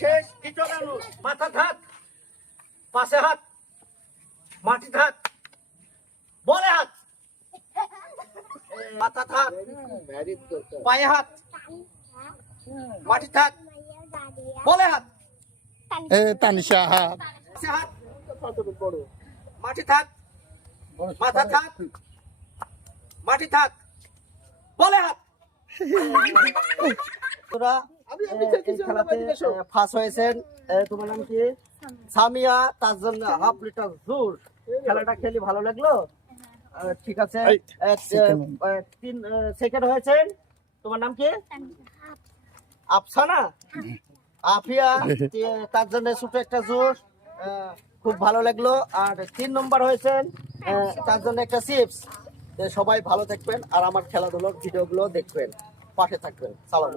শেষ, দ্বিতীয় রাউন্ড। মাথা হাত, পাশে হাত, মাটি হাত, বলে হাত, মাথা হাত, পায়ে হাত, মাটি হাত, বলে হাত, তানিশা হাত পাশে হাত, মাটি হাত, মাথা হাত, মাটি হাত, বলে হাত। তোরা এই খেলাতে ফার্স্ট হয়েছেন। তোমার নাম কি? সামিয়া। তার জন্য হাফ লিটার জুস। খেলাটা খেলি ভালো লাগলো? ঠিক আছে। তিন সেকেন্ড হয়েছেন। তোমার নাম কি? আফসানা। আফিয়া। তার জন্য ছোট একটা জুস, খুব ভালো লাগলো। আর 3 নম্বর হয়েছেন, তার জন্য একটা চিপস। সবাই ভালো থাকবেন আর আমার খেলাধুলার ভিডিওগুলো দেখবেন, পাশে থাকবেন। সালাম।